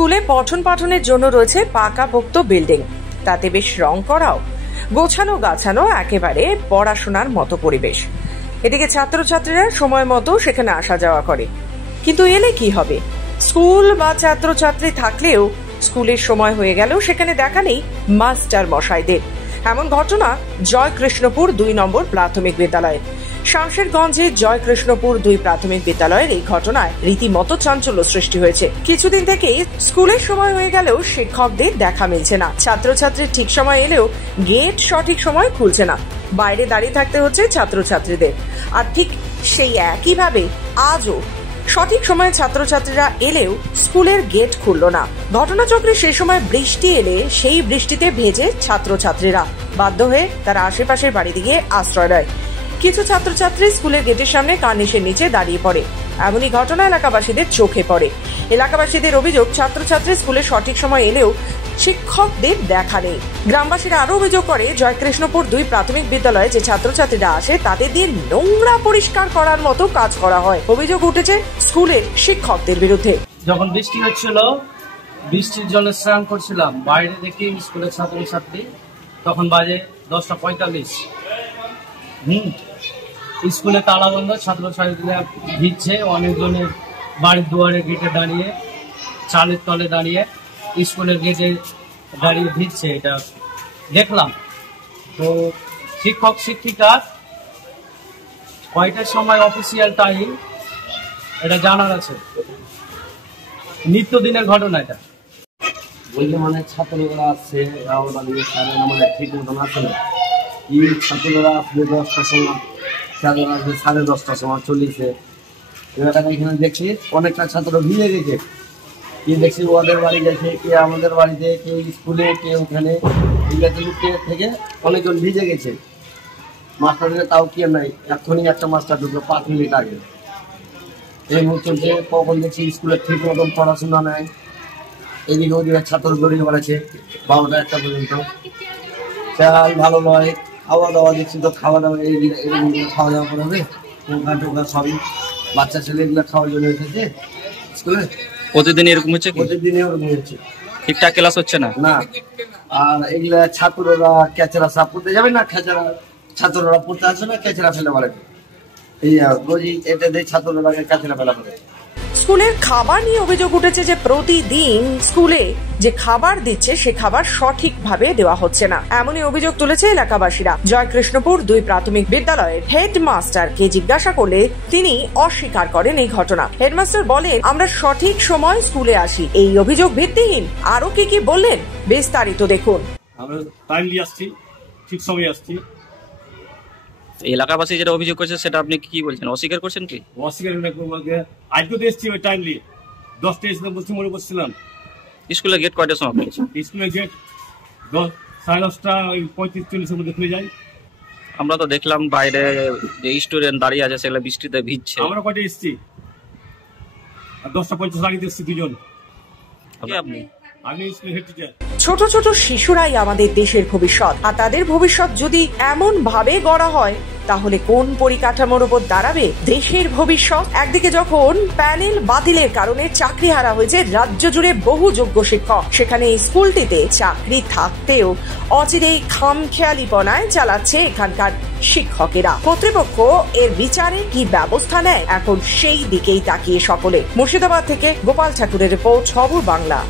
স্কুলে পঠন পাঠনের জন্য রয়েছে পাকাপোক্ত বিল্ডিং, তাতে বেশ রং করাও, গোছানো গাছানো একেবারে পড়াশোনার মতো পরিবেশ। এদিকে ছাত্রছাত্রীরা সময় মতো সেখানে আসা যাওয়া করে, কিন্তু এলে কি হবে? স্কুল বা ছাত্রছাত্রী থাকলেও স্কুলের সময় হয়ে গেলেও সেখানে দেখা নেই মাস্টার মশাইদের। এমন ঘটনা জয়কৃষ্ণপুর 2 নম্বর প্রাথমিক বিদ্যালয়ে। শামশেরগঞ্জে জয়কৃষ্ণপুর 2 প্রাথমিক বিদ্যালয়ের এই ঘটনায় রীতিমতো চাঞ্চল্য সৃষ্টি হয়েছে। কিছুদিন থেকেই স্কুলের সময় হয়ে গেলেও শিক্ষকদের দেখা মিলছে না। ছাত্রছাত্রীর ঠিক সময় এলেও গেট সঠিক সময় খুলছে না, বাইরে দাঁড়িয়ে থাকতে হচ্ছে ছাত্রছাত্রীদের। আর ঠিক সেই একইভাবে আজও সঠিক সময়ে ছাত্রছাত্রীরা এলেও স্কুলের গেট খুলল না। ঘটনাচক্রে সেই সময় বৃষ্টি এলে সেই বৃষ্টিতে ভেজে ছাত্রছাত্রীরা বাধ্য হয়ে তারা আশেপাশের বাড়ি দিকে আশ্রয় নেয়। কিছু ছাত্রছাত্রী স্কুলের গেটের সামনে কার্নিশের নিচে দাঁড়িয়ে পড়ে। এমনই ঘটনা এলাকাবাসীদের চোখে পড়ে। এলাকাবাসীদের অভিযোগ, ছাত্রছাত্রী স্কুলে সঠিক সময় এলেও শিক্ষকদের দেখা নেই। গ্রামবাসীরা আরো অভিযোগ করে, জয়কৃষ্ণপুর 2 প্রাথমিক বিদ্যালয়ে যে ছাত্রছাত্রীরা আসে তাদের দিয়ে নোংরা পরিষ্কার করার মতো কাজ করা হয়। অভিযোগ উঠেছে স্কুলের শিক্ষকদের বিরুদ্ধে। যখন বৃষ্টি হচ্ছিল, বৃষ্টির জলে স্নান করছিলাম, বাইরে দেখি স্কুলের ছাত্রছাত্রী, তখন বাজে 10:45। স্কুলে তালা বন্ধ, ছাত্রছাত্রীরা ভিজছে, অনেকজনের বাড়ির দুয়ারে গেটে দাঁড়িয়ে, চালের তলে দাঁড়িয়ে, স্কুলের গেটে দাঁড়িয়ে ভিজছে, এটা দেখলাম। তো শিক্ষক শিক্ষিকা কয়টার সময় অফিসিয়াল টাইম এটা জানার আছে, নিত্যদিনের ঘটনা এটা। বললে মানে ছাত্ররা আসছে, মানে ঠিক মতন আসে না। ছাত্ররা আসলে 10টার সময়, ছাত্ররা আসবে 10:30টার সময় চলেছে। এখানে দেখছি অনেকটা ছাত্র ভিজে গেছে, কি দেখছি ওদের বাড়ি গেছে, কে আমাদের বাড়িতে, কেউ স্কুলে, কেউ ওখানে থেকে অনেকজন ভিজে গেছে। মাস্টারদের তাও কি নাই, এখনই একটা মাস্টার ঢুকলো 5 মিনিট আগে। এই মুহূর্তে চলছে, কখন দেখছি স্কুলে ঠিক মতন পড়াশোনা নেয়, এদিকে ওদিকে ছাত্র জড়িয়ে বেড়াচ্ছে 12টা 1টা পর্যন্ত। চাল ভালো নয়, খাওয়া দাওয়া দেখছি তো খাওয়া দাওয়া এইদিকে খাওয়া দাওয়া করে হবে, টোকা টোকা সবই বাচ্চা ছেলে এগুলো খাওয়ার জন্য এসেছে স্কুলে। প্রতিদিন এরকম হচ্ছে? প্রতিদিন এরকম হচ্ছে, ঠিকঠাক ক্লাস হচ্ছে না। আর এগুলা ছাত্ররা ক্যাচরা সাফ করতে যাবে না, ছাত্ররা পড়তে আসবে না, ক্যাচরা ফেলে বেড়াবে। এই রোজই এটা দিয়ে ছাত্ররা ক্যাচরা ফেলা করে। স্কুলের খাবার নিয়ে অভিযোগ উঠেছে যে প্রতিদিন স্কুলে যে খাবার দিচ্ছে সে খাবার সঠিকভাবে দেওয়া হচ্ছে না। এমনই অভিযোগ তুলেছে এলাকাবাসীরা। জয়কৃষ্ণপুর 2 প্রাথমিক বিদ্যালয়ের হেডমাস্টারকে জিজ্ঞাসা করলে তিনি অস্বীকার করেন এই ঘটনা। হেডমাস্টার বলেন, আমরা সঠিক সময় স্কুলে আসি। এই অভিযোগ ভিত্তিহীন। আরো কি কি বললেন বিস্তারিত দেখুন। আমরা টাইমলি আসছি, ঠিক সময় আসছি। এলাকাবাসী যেটা অভিযোগ করছে সেটা আপনি কি বলছেন, অস্বীকার করছেন? কি অস্বীকার আজকে তো এসছি ওই টাইমলি 10টা এসে বলছি, মনে করছিলাম। স্কুলের গেট কয়টার সময় খুলেছে? স্কুলের গেট 10:30 ওই 35-40-এর মধ্যে খুলে যায়। আমরা তো দেখলাম বাইরে যে স্টুডেন্ট দাঁড়িয়ে আছে সেগুলো বৃষ্টিতে ভিজছে। আমরা কয়টা এসছি? 10:50 আগে এসছি দুজন। আপনি? আমি স্কুলের হেড টিচার। ছোট ছোট শিশুরাই আমাদের দেশের ভবিষ্যৎ, আর তাদের ভবিষ্যৎ যদি এমন ভাবে গড়া হয় তাহলে কোন পরিকাঠামোর উপর দাঁড়াবে দেশের ভবিষ্যৎ? একদিকে যখন প্যানেল বাতিলের কারণে চাকরি হারা হয়েছে রাজ্য জুড়ে বহু যোগ্য শিক্ষক, সেখানে এই স্কুলটিতে চাকরি থাকতেও অচিরেই খামখেয়ালিপনায় চালাচ্ছে এখানকার শিক্ষকেরা। কর্তৃপক্ষ এর বিচারে কি ব্যবস্থা নেয়, এখন সেই দিকেই তাকিয়ে সকলে। মুর্শিদাবাদ থেকে গোপাল ঠাকুরের রিপোর্ট, খবর বাংলা।